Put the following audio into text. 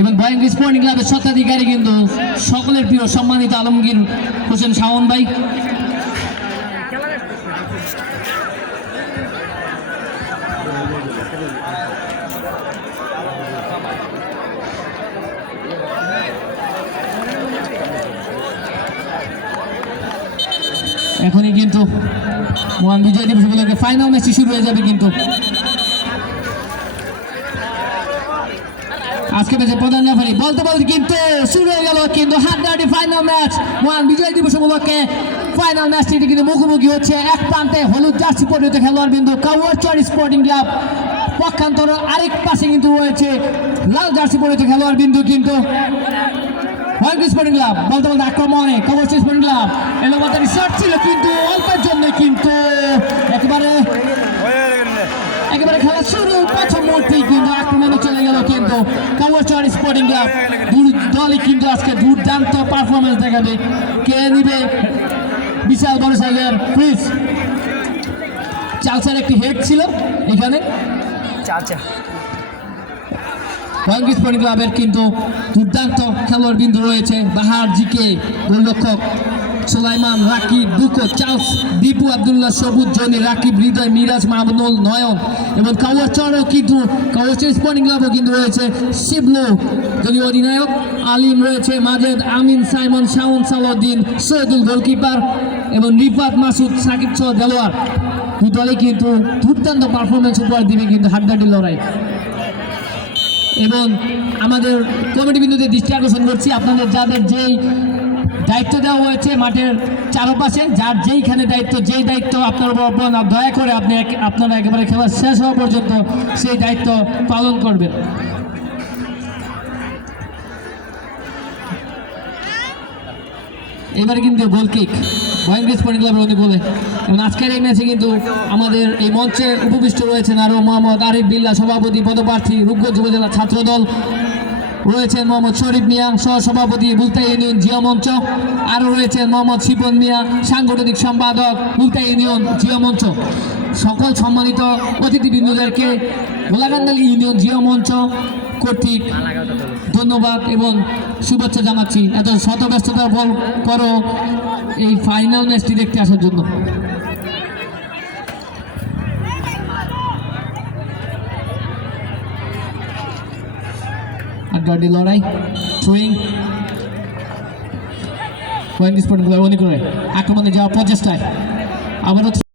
এবং ভয়ঙ্কর স্পোর্টিং ক্লাবের স্বত্বাধিকারী কিন্তু সকলের প্রিয় সম্মানিত আলমগীর হোসেন শাওন ভাই। এখনই কিন্তু মহান বিজয় দিবস উপলক্ষে ফাইনাল ম্যাচটি শুরু হয়ে যাবে। কিন্তু আজকে ম্যাচের প্রধান রেফারি বলতে বলতে কিন্তু শুরু হয়ে গেল কিন্তু হাড্ডাহাড্ডি ফাইনাল ম্যাচ। মহান বিজয় দিবস উপলক্ষে ফাইনাল ম্যাচটি কিন্তু মুখোমুখি হচ্ছে। এক প্রান্তে হলুদ জার্সি পরিহিত খেলোয়াড় বিন্দু কাউয়ারচর স্পোর্টিং ক্লাব, পক্ষান্তর আরেক পাশে কিন্তু রয়েছে লাল জার্সি পরিহিত খেলোয়াড় বিন্দু কিন্তু ভয়ঙ্কর স্পোর্টিং ক্লাব। বলতে বলতে আক্রমণে কাউয়ারচর স্পোর্টিং ক্লাব এলোমাতারি শট ছিল কিন্তু অল্পের জন্য কিন্তু একেবারে খেলা শুরু প্রথম মুহূর্তেই কিন্তু আক্রমণে চলে গেল কিন্তু কাউয়ারচর স্পোর্টিং ক্লাব। দুই দলই কিন্তু আজকে দুর্দান্ত পারফরমেন্স দেখাবে। কে নিবে বিশাল বড় সাইজের ফ্রিজ? চালসার একটি হেড ছিল এখানে। ভয়ঙ্কর স্পোর্টিং ক্লাবের কিন্তু দুর্দান্ত খেলোয়াড় বিন্দু রয়েছে। বাহার জিকে গোলরক্ষক, সুলাইমান, রাকিব, দুকো, চার্লস, দীপু, আবদুল্লাহ, সবুজ, জনি, রাকিব, হৃদয়, মিরাজ, মাহমুদুল, নয়ন এবং কাউয়ারচরও কিন্তু কাউয়ারচর স্পোর্টিং ক্লাবও কিন্তু রয়েছে শিবলু, দলীয় অধিনায়ক আলিম রয়েছে, মাজেদ, আমিন, সাইমন, শাওন, সালাউদ্দিন, সৈয়দুল গোলকিপার এবং রিফাত, মাসুদ, সাকিব সহ দেলোয়ার। দুই দলে কিন্তু দুর্দান্ত পারফরমেন্স উপহার দিবে কিন্তু হাড্ডাহাড্ডি লড়াই। এবং আমাদের কমিটি বিন্দুতে দৃষ্টি আকর্ষণ করছি, আপনাদের যাদের যেই দায়িত্ব দেওয়া হয়েছে মাঠের চারপাশে, যার যেই দায়িত্ব আপনার উপর দয়া করে আপনারা একেবারে খেলা শেষ হওয়া পর্যন্ত সেই দায়িত্ব পালন করবেন। এবারে কিন্তু গোল কিক ভয়ঙ্কর স্পোর্টিং ক্লাবের উনি বলে। এবং আজকের এই ম্যাচে কিন্তু আমাদের এই মঞ্চে উপবিষ্ট রয়েছেন আরও মোহাম্মদ আরিফ বিল্লাহ, সভাপতি পদপ্রার্থী রূপগঞ্জ উপজেলা ছাত্রদল, রয়েছেন মোহাম্মদ শরীফ মিয়া, সহসভাপতি বুলতাই ইউনিয়ন জিয়া মঞ্চ, আরও রয়েছেন মোহাম্মদ শিপন মিয়া, সাংগঠনিক সম্পাদক বুলতাই ইউনিয়ন জিয়া মঞ্চ। সকল সম্মানিত অতিথিবৃন্দদেরকে গোলাকান্দাল ইউনিয়ন জিয়া মঞ্চ কর্তৃক ধন্যবাদ এবং শুভেচ্ছা জানাচ্ছি এত শত ব্যস্ততার পরও এই ফাইনাল ম্যাচটি দেখতে আসার জন্য। আড্ডাহাড্ডি লড়াই, থ্রোয়িং, ভয়ঙ্কর স্পোর্টিং ক্লাব করে আক্রমণে যাওয়ার প্রচেষ্টায় আবারও